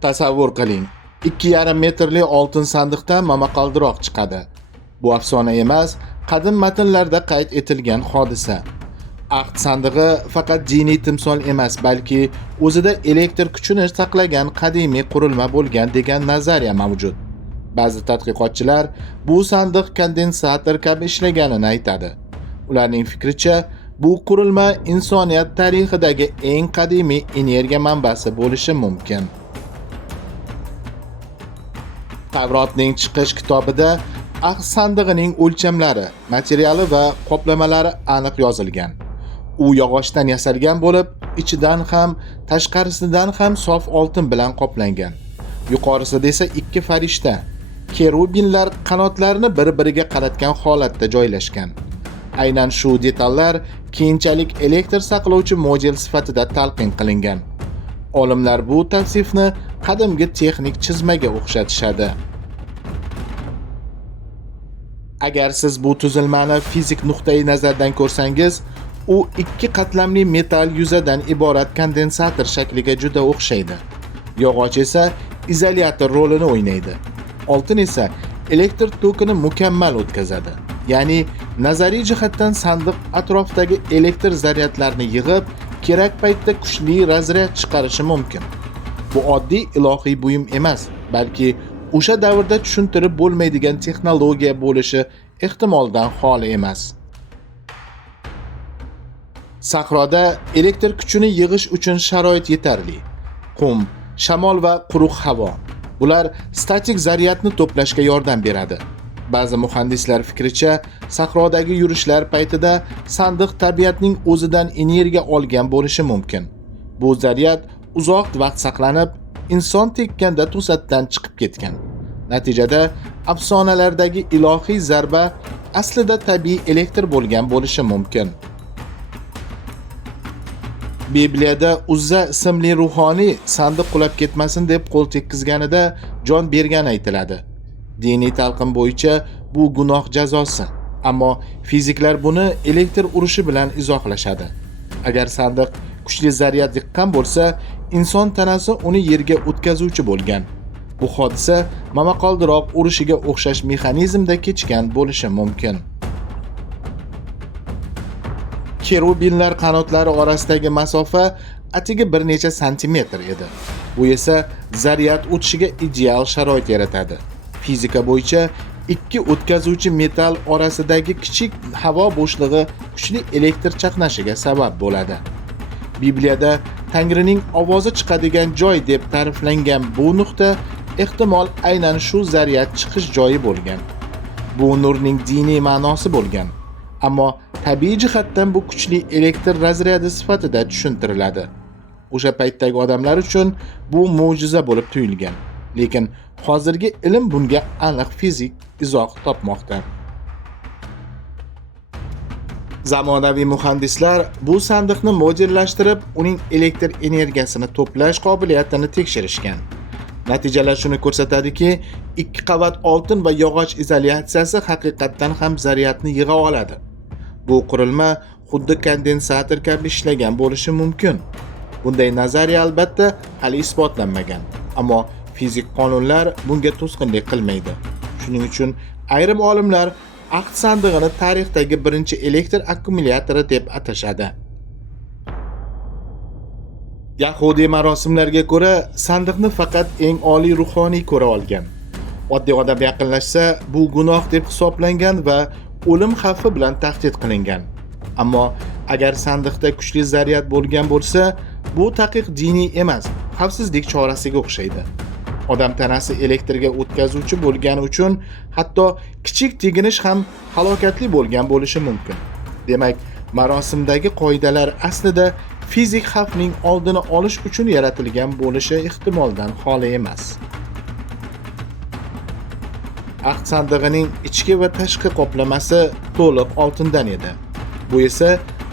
Tasavvur qiling, 2,5 metrli oltin sandiqdan momaqaldiroq chiqadi. Bu afsona emas, qadim matnlarda qayd etilgan hodisa. Aqd sandig'i faqat diniy timsol emas, balki o'zida elektr kuchini saqlagan qadimiy qurilma bo'lgan degan nazariya mavjud. Ba'zi tadqiqotchilar bu sandiq kondensator kabi ishlaganini aytadi. Ularning fikricha, bu qurilma insoniyat tarixidagi eng qadimiy energiya manbasi bo'lishi mumkin. Tavrotning chiqish kitobida aqd sandig'ining o'lchamlari, materiali va qoplamalari aniq yozilgan. U yog'ochdan yasalgan bo'lib, ichidan ham, tashqarisidan ham sof oltin bilan qoplangan. Yuqorisida esa ikki farishta, kerubinlar qanotlarini bir-biriga qaratgan holatda joylashgan. Aynan shu detallar keyinchalik elektr saqlovchi model sifatida talqin qilingan. Olimlar bu tavsifni qadimgi texnik chizmaga o'xshatishadi. Agar siz bu tuzilmani fizik nuqtai nazardan ko'rsangiz, u ikki qatlamli metall yuzadan iborat kondensator shakliga juda o'xshaydi. Yog'och esa izolyator rolini o'ynaydi. Oltin esa elektr tokini mukammal o'tkazadi. Ya'ni nazariy jihatdan sandiq atrofidagi elektr zaryadlarini yig'ib, kerak paytda kuchli razryad chiqarishi mumkin. Bu oddiy ilohiy buyum emas, balki o'sha davrda tushuntirib bo'lmaydigan texnologiya bo'lishi ehtimoldan xoli emas. Sahroda elektr kuchini yig'ish uchun sharoit yetarli. Qum, shamol va quruq havo. Bular statik zaryadni to'plashga yordam beradi. Ba'zi muhandislar fikricha, sahrodagi yurishlar paytida sandiq tabiatning o'zidan energiya olgan bo'lishi mumkin. Bu zaryad uzoq vaqt saqlanib, inson tekkanda to'satdan chiqib ketgan. Natijada afsonalardagi ilohiy zarba aslida tabiiy elektr bo'lgan bo'lishi mumkin. Bibliyada Uzza ismli ruhoniy sandiq qulab ketmasin deb qo'l tekkizganida jon bergani aytiladi. Diniy talqin bo'yicha bu gunoh jazosi, ammo fiziklar buni elektr urishi bilan izohlashadi. Agar sandiq kuchli zaryad yiqqan bo'lsa, inson tanasi uni yerga o'tkazuvchi bo'lgan. Bu hodisa momaqaldiroq urishiga o'xshash mexanizmda kechgan bo'lishi mumkin. Kerubinlar qanotlari orasidagi masofa atigi bir necha santimetr edi. Bu esa zaryad o'tishiga ideal sharoit yaratadi. Fizika bo'yicha ikki o'tkazuvchi metall orasidagi kichik havo bo'shlig'i kuchli elektr chaqnashiga sabab bo'ladi. Bibliyada Tangrining ovozi chiqadigan joy deb ta'riflangan bu nuqta ehtimol aynan shu zaryad chiqish joyi bo'lgan. Bu nurning diniy ma'nosi bo'lgan. Ammo tabiiy jihatdan bu kuchli elektr razryadi sifatida tushuntiriladi. O'sha paytdagi odamlar uchun bu mo'jiza bo'lib tuyulgan. Lekin hozirgi ilm bunga aniq fizik izoh topmoqda. Zamonaviy muhandislar bu sandiqni modellashtirib, uning elektr energiyasini to'plash qobiliyatini tekshirishgan. Natijalar shuni ko'rsatadiki, ikki qavat oltin va yog'och izolyatsiyasi haqiqatdan ham zaryadni yig'a oladi. Bu qurilma xuddi kondensator kabi ishlagan bo'lishi mumkin. Bunday nazariya albatta hali isbotlanmagan, ammo fizik qonunlar bunga to'sqinlik qilmaydi. Shuning uchun ayrim olimlar aqd sandig'ini tarixdagi birinchi elektr akkumulyatori deb atashadi. Yahudiy marosimlarga ko'ra, sandiqni faqat eng oliy ruhoniy ko'ra olgan. Oddiy odam yaqinlashsa, bu gunoh deb hisoblangan va o'lim xavfi bilan tahdid qilingan. Ammo agar sandiqda kuchli zaryad bo'lgan bo'lsa, bu taqiq diniy emas, xavfsizlik chorasiga o'xshaydi. Odam tanasi elektrga o'tkazuvchi bo'lgani uchun hatto kichik teginish ham halokatli bo'lgan bo'lishi mumkin. Demak, marosimdagi qoidalar aslida fizik xavfning oldini olish uchun yaratilgan bo'lishi ehtimoldan xoli emas. Aqd sandig'ining ichki va tashqi qoplamasi to'liq oltindan edi. Bu esa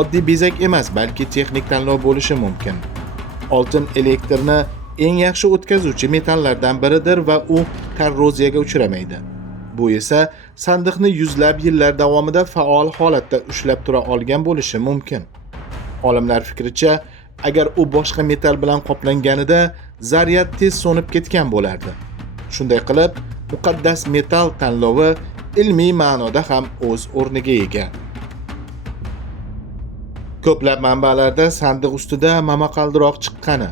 oddiy bezak emas, balki texnik tanlov bo'lishi mumkin. Oltin elektrni eng yaxshi o'tkazuvchi metallardan biridir va u korroziyaga uchramaydi. Bu esa sandiqni yuzlab yillar davomida faol holatda ushlab tura olgan bo'lishi mumkin. Olimlar fikricha, Agar u boshqa metall bilan qoplanganida zaryad tez so'nib ketgan bo'lardi. Shunday qilib, muqaddas metall tanlovi ilmiy ma'noda ham o'z o'rniga ega. Ko'plab manbalarda sandiq ustida momaqaldiroq chiqqani,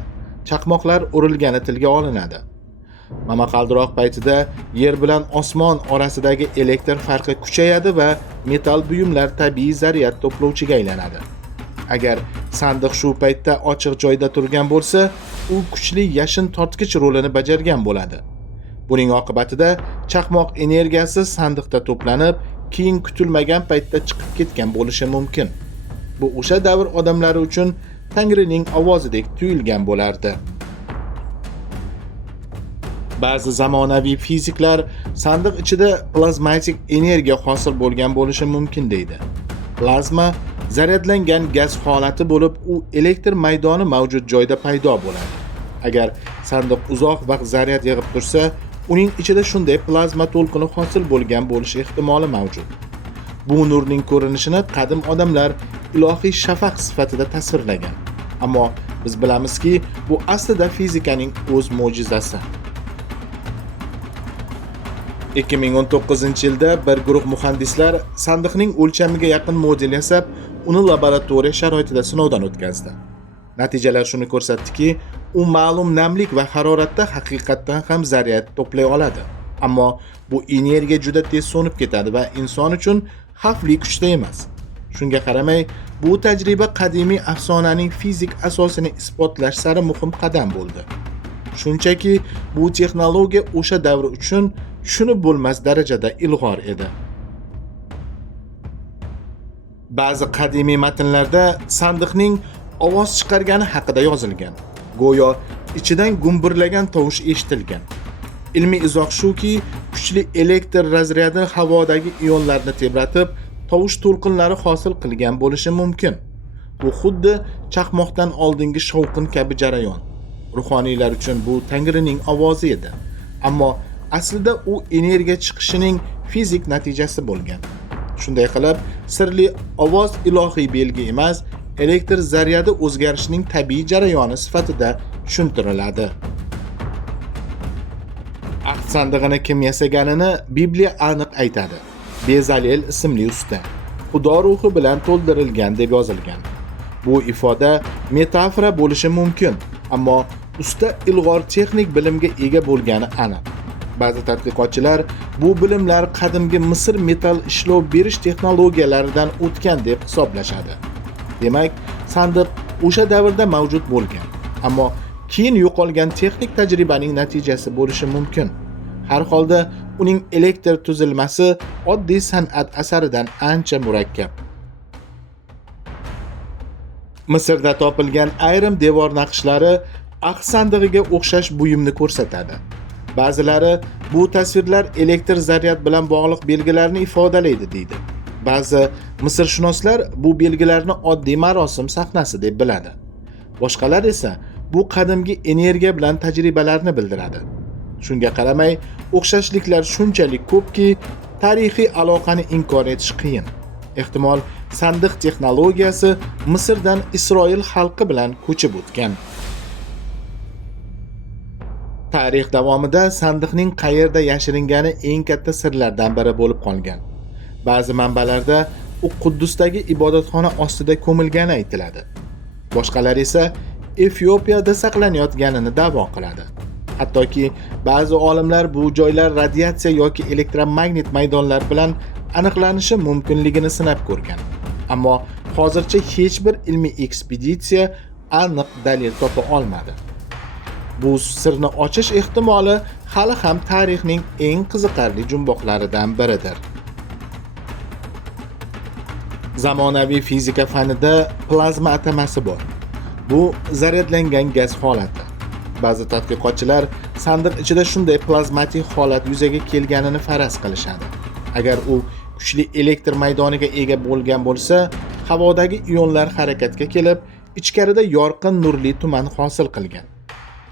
chaqmoqlar urilgani tilga olinadi. Momaqaldiroq paytida yer bilan osmon orasidagi elektr farqi kuchayadi va metall buyumlar tabiiy zaryad to'plovchiga aylanadi. Agar sandiq shu paytda ochiq joyda turgan bo'lsa, u kuchli yashin tortgich rolini bajargan bo'ladi. Buning oqibatida chaqmoq energiyasi sandiqda to'planib, keyin kutilmagan paytda chiqib ketgan bo'lishi mumkin. Bu o'sha davr odamlari uchun Tangrining ovozidek tuyulgan bo'lardi. Ba'zi zamonaviy fiziklar sandiq ichida plazmatik energiya hosil bo'lgan bo'lishi mumkin deydi. Plazma zaryadlangan gaz holati bo'lib, u elektr maydoni mavjud joyda paydo bo'ladi. Agar sandiq uzoq vaqt zaryad yig'ib tursa, uning ichida shunday plazma to'lqini hosil bo'lgan bo'lishi ehtimoli mavjud. Bu nurning ko'rinishini qadim odamlar ilohiy shafaq sifatida tasvirlagan. Ammo biz bilamizki, bu aslida fizikaning o'z mo'jizasi. 2019-yilda bir guruh muhandislar sandiqning o'lchamiga yaqin model yasab, uni laboratoriya sharoitida sinovdan o'tkazdi. Natijalar shuni ko'rsatdiki, u ma'lum namlik va haroratda haqiqatdan ham zaryad to'play oladi. Ammo bu energiya juda tez so'nib ketadi va inson uchun xavfli kuchda emas. Shunga qaramay, bu tajriba qadimiy afsonaning fizik asosini isbotlash sari muhim qadam bo'ldi. Shunchaki bu texnologiya o'sha davr uchun tushunib bo'lmas darajada ilg'or edi. Ba'zi qadimiy matnlarda sandiqning ovoz chiqargani haqida yozilgan. Go'yo ichidan gumburlagan tovush eshitilgan. Ilmiy izoh shuki, kuchli elektr razryadi havodagi ionlarni tebratib, tovush to'lqinlari hosil qilgan bo'lishi mumkin. Bu xuddi chaqmoqdan oldingi shovqin kabi jarayon. Ruhoniylar uchun bu Tangrining ovozi edi. Ammo aslida u energiya chiqishining fizik natijasi bo'lgan. Shunday qilib, sirli ovoz ilohiy belgi emas, elektr zaryadi o'zgarishining tabiiy jarayoni sifatida tushuntiriladi. Ahd sandig'ini kim yasaganini Bibliya aniq aytadi. Bezalel ismli usta Xudo ruhi bilan to'ldirilgan deb yozilgan. Bu ifoda metafora bo'lishi mumkin, ammo usta ilg'or texnik bilimga ega bo'lgani aniq. Ba'zi tadqiqotchilar bu bilimlar qadimgi Misr metall ishlov berish texnologiyalaridan o'tgan deb hisoblashadi. Demak, sandiq o'sha davrda mavjud bo'lgan, ammo keyin yo'qolgan texnik tajribaning natijasi bo'lishi mumkin. Har holda uning elektr tuzilmasi oddiy san'at asaridan ancha murakkab. Misrda topilgan ayrim devor naqshlari ahd sandig'iga o'xshash buyumni ko'rsatadi. Ba'zilari bu tasvirlar elektr zaryad bilan bog'liq belgilarni ifodalaydi deydi. Ba'zi Misrshunoslar bu belgilarni oddiy marosim sahnasi deb biladi. Boshqalar esa bu qadimgi energiya bilan tajribalarni bildiradi. Shunga qaramay, o'xshashliklar shunchalik ko'pki, tarixiy aloqani inkor etish qiyin. Ehtimol, sandiq texnologiyasi Misrdan Isroil xalqi bilan ko'chib o'tgan. Tarix davomida sandiqning qayerda yashiringani eng katta sirlardan biri bo'lib qolgan. Ba'zi manbalarda u Quddusdagi ibodatxona ostida ko'milgani aytiladi. Boshqalar esa Efiopiyada saqlanayotganini da'vo qiladi. Hattoki ba'zi olimlar bu joylar radiatsiya yoki elektromagnit maydonlar bilan aniqlanishi mumkinligini sinab ko'rgan. Ammo hozircha hech bir ilmiy ekspeditsiya aniq dalil topa olmadi. Bu sirni ochish ehtimoli hali ham tarixning eng qiziqarli jumboqlaridan biridir. Zamonaviy fizika fanida plazma atamasi bor. Bu zaryadlangan gaz holati. Ba'zi tadqiqotchilar sandiq ichida shunday plazmatik holat yuzaga kelganini faraz qilishadi. Agar u kuchli elektr maydoniga ega bo'lgan bo'lsa, havodagi ionlar harakatga kelib, ichkarida yorqin nurli tuman hosil qilgan.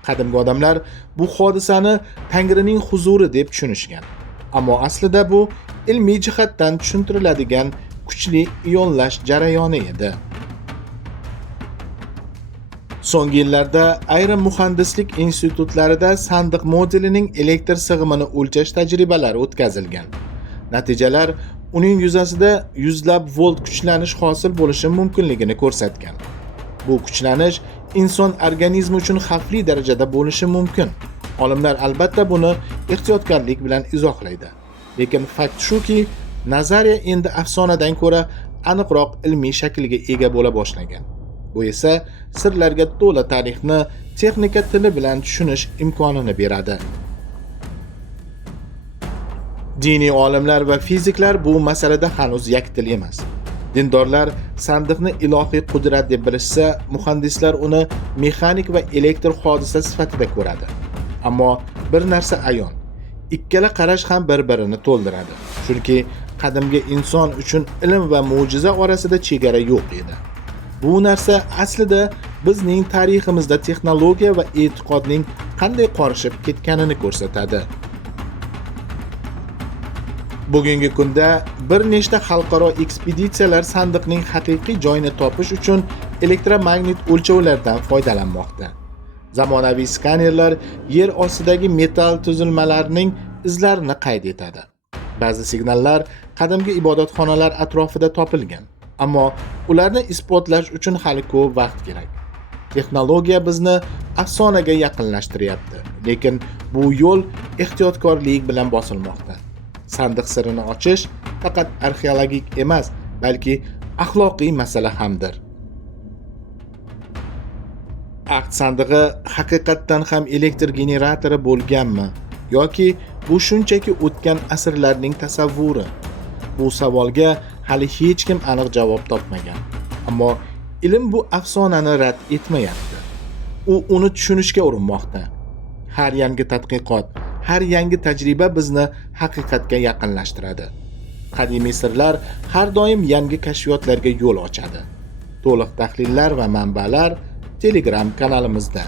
Qadimgi odamlar bu hodisani Tangrining huzuri deb tushunishgan. Ammo aslida bu ilmiy jihatdan tushuntiriladigan kuchli ionlash jarayoni edi. So'nggi yillarda ayrim muhandislik institutlarida sandiq modelining elektr sig'imini o'lchash tajribalari o'tkazilgan. Natijalar uning yuzasida yuzlab volt kuchlanish hosil bo'lishi mumkinligini ko'rsatgan. Bu kuchlanish inson organizmi uchun xavfli darajada bo'lishi mumkin. Olimlar albatta buni ehtiyotkorlik bilan izohlaydi. Lekin fakt shuki, nazariya endi afsonadan ko'ra aniqroq ilmiy shaklga ega bo'la boshlagan. Bu esa sirlarga to'la tarixni texnika tili bilan tushunish imkonini beradi. Diniy olimlar va fiziklar bu masalada hanuz yakdil emas. Dindorlar sandiqni ilohiy qudrat deb bilishsa, muhandislar uni mexanik va elektr hodisa sifatida ko'radi. Ammo bir narsa ayon, ikkala qarash ham bir-birini to'ldiradi. Chunki qadimgi inson uchun ilm va mo'jiza orasida chegara yo'q edi. Bu narsa aslida bizning tariximizda texnologiya va e'tiqodning qanday qorishib ketganini ko'rsatadi. Bugungi kunda bir nechta xalqaro ekspeditsiyalar sandiqning haqiqiy joyini topish uchun elektromagnit o'lchovlardan foydalanmoqda. Zamonaviy skanerlar yer ostidagi metall tuzilmalarining izlarini qayd etadi. Ba'zi signallar qadimgi ibodatxonalar atrofida topilgan, ammo ularni isbotlash uchun hali ko'p vaqt kerak. Texnologiya bizni afsonaga yaqinlashtiryapti, lekin bu yo'l ehtiyotkorlik bilan bosilmoqda. Sandiq sirini ochish faqat arxeologik emas, balki axloqiy masala hamdir. Aqd sandig'i haqiqatdan ham elektr generatori bo'lganmi yoki bu shunchaki o'tgan asrlarning tasavvuri? Bu savolga hali hech kim aniq javob topmagan. Ammo ilm bu afsonani rad etmayapti. U uni tushunishga urinmoqda. Har yangi tadqiqot, har yangi tajriba bizni haqiqatga yaqinlashtiradi. Qadimiy sirlar har doim yangi kashfiyotlarga yo'l ochadi. To'liq tahlillar va manbalar Telegram kanalimizda.